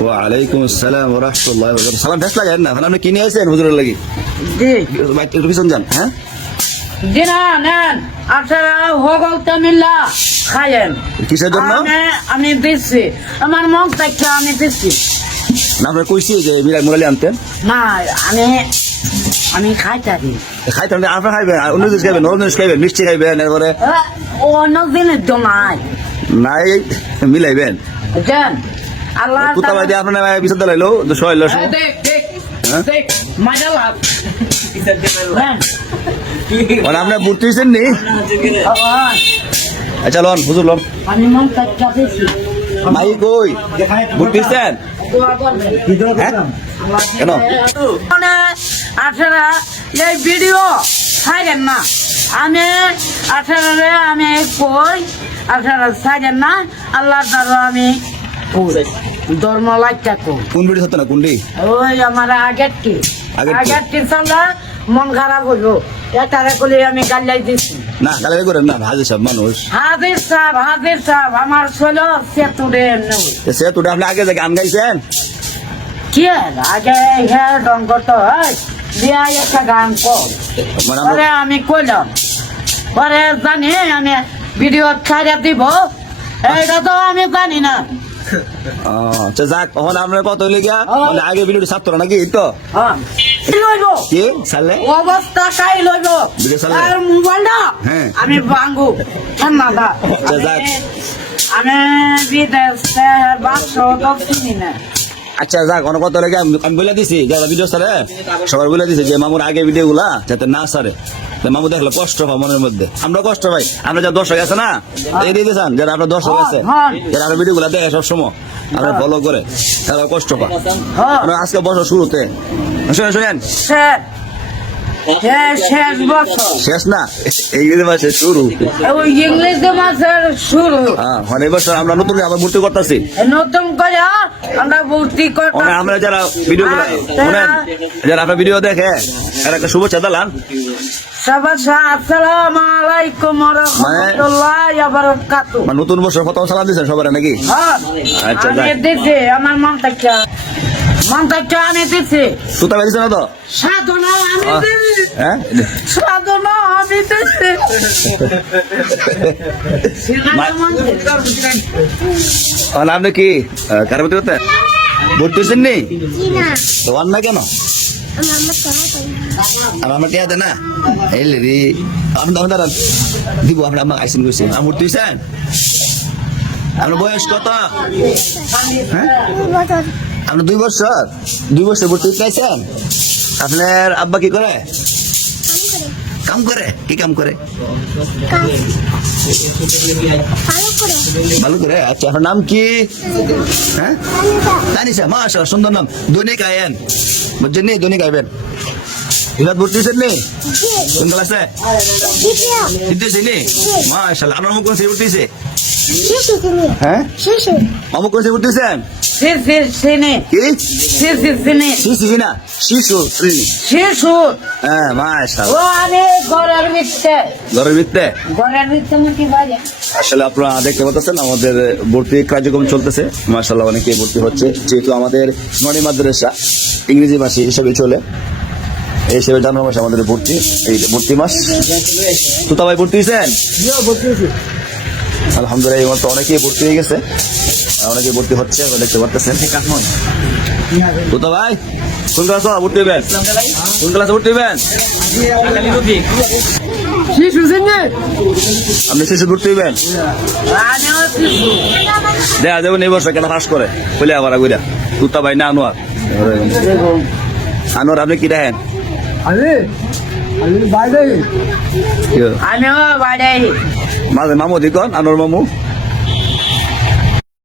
ওয়ালাইকুম আসসালাম রাহমাতুল্লাহি সালাম লাগে না? আপনি কি নিয়ে হুজুরের লাগি? জি। একটু পিছন যান হ্যাঁ? জি না নেন আপনারা হগল তামিল্লা খায়েন কিসের জন্য? আমি আমি দিচ্ছি আমার মন থেকে আমি দিচ্ছি না আপনার কইছি যে মিরাই মুরালি আনতেন। না আমি আমি খাইতারি খাইতে আপনি আপনার খাইবেন অন্য জিনিস খাইবেন অন্য জিনিস খাইবেন মিষ্টি খাইবেন এরপরে অন্য দিনের তো নাই নাই মিলাইবেন বুঝছেন আল্লাহ কুত্তা বাদি আপনার পিছন দাঁড়াইলো তো সবাই এই দেখ দেখ হ্যাঁ? মজা লাভ হ্যাঁ মানে আপনার বুঝতে হয়েছেন নি আচ্ছা লন হুজুর লন মন থেকে ভাই কই বুঝতে হ্যাঁ কেন মানে আপনারা এই ভিডিও ছাড়েন না। আমি আপনারা আমি কই আপনারা ছাড়েন না আল্লাহ দ্বারা আমি ধর্ম লাইটা কই। কোন ভিডিও হতো না কোনটি ওই আমার আগের কি? আগের কি? চলা মন খারাপ এটারে কলে আমি গাল্লাই দিছি। না করেন না হাজির মানুষ। হাজির সাহেব হাজির সাহেব আমার সেতুরে আপনি আগে যে গান গাইছেন? কি আগে হ্যাঁ তো হয় দিয়া একটা গান কর পরে আমি কইলাম পরে জানি আমি ভিডিও ছাড়া দিব এইটা তো আমি জানি না যাক আপনার কত মানে আগে ভিডিওটি ছাত্র নাকি তো। কি লইব অবস্থা কাই লইব আর মোবাইলটা। আমি ভাঙ্গু ঠান্ডা যাক। আমি বিদেশ বাক্স তো চিনি না আচ্ছা যা অনেক লেগে আমি বলে দিছি যারা ভিডিও সারে সবার বলে দিছি যে মামুর আগে ভিডিও গুলা যাতে না সারে মামু দেখলে কষ্ট হয় মনের মধ্যে। আমরা কষ্ট ভাই আমরা যা দর্শক আছে না এই দিয়ে দিয়েছেন যারা আপনার দর্শক আছে হ্যাঁ। যারা আপনার ভিডিও গুলা দেখে সবসময় আপনার ফলো করে তারা কষ্ট পায়। হ্যাঁ। আমরা আজকে বছর শুরুতে। শুনেন শুনেন। শেষ শেষ শেষ বছর। শেষ না? মাসে শুরু। ওই মাসের শুরু। হ্যাঁ মানে বছর আমরা নতুন আবার ভর্তি করতেছি। নতুন করে আমরা ভর্তি করতে মানে আমরা যারা ভিডিও গুলা যারা আপনার ভিডিও দেখে এর একটা শুভেচ্ছা রহমতুল্লাহ বারাকাতু মানে নতুন বছর প্রথম সালাম দিয়েছেন সবার নাকি? হ্যাঁ আচ্ছা, আমার মন থেকে আমি দিচ্ছি সুতা বেরিয়েছে না তো? সাধনা আমি আহ, হ্যাঁ? সাধনা আমি দিচ্ছি আপনি কি ভর্তি হয়েছেন নি? তো আন না কেন? আমার টিয়া দেন না? এই রে আপনি দাঁড়ান দাঁড়ান। দিব আপনি আমার আইসেন আমার আপনার বয়স কত? হ্যাঁ? আপনার দুই বছর? দুই বছর ভর্তি হতে চাইছেন আপনার আব্বা কি করে? কাম করে। কি কাম করে? ভালো করে? আচ্ছা আপনার নাম কি? হ্যাঁ? জানিস মাশা সুন্দর নাম। দৈনিক আয়েন বুঝছেন নি? দৈনিক আইবেন এবার ভর্তি হয়েছেন নি? কোন ক্লাসে? দিতেছি নি মাশাল্লাহ আপনার কোন সে ভর্তি হয়েছে হ্যাঁ? মামু কোন সে ভর্তি হয়েছেন শির শির সিনে কি? শির শির সিনে শিশু না শিশু শিশু। হ্যাঁ ঘরের ভিত্তে আসলে আপনারা দেখতে পাচ্ছেন আমাদের ভর্তি কার্যক্রম চলতেছে। মার্শাল্লাহ অনেকে ভর্তি হচ্ছে। যেহেতু আমাদের ননি মাদ্রাসা ইংরেজি ভাষী হিসেবে চলে এই হিসেবে জানুয়ারি মাসে আমাদের ভর্তি এই ভর্তি মাস। তো ভাই ভর্তি হয়েছেন আলহামদুলিল্লাহ এই মাত্র অনেকেই ভর্তি হয়ে গেছে। অনেকে ভর্তি হচ্ছে আপনারা দেখতে তুতা ভাই কোন ক্লাসে ভর্তি হবেন? কোন ক্লাসে ভর্তি হবেন? আপনি শেষে ভর্তি হবেন? দেখা যাবে এই বছর কেন ফাঁস করে। বলে আবার আগুরা তুতা ভাই না আনোয়ার। আনোয়ার আপনি কি দেখেন? আমি আমি বাইরে। আমিও বাড়ি মাঝে মামু দিকন আনোয়ার মামু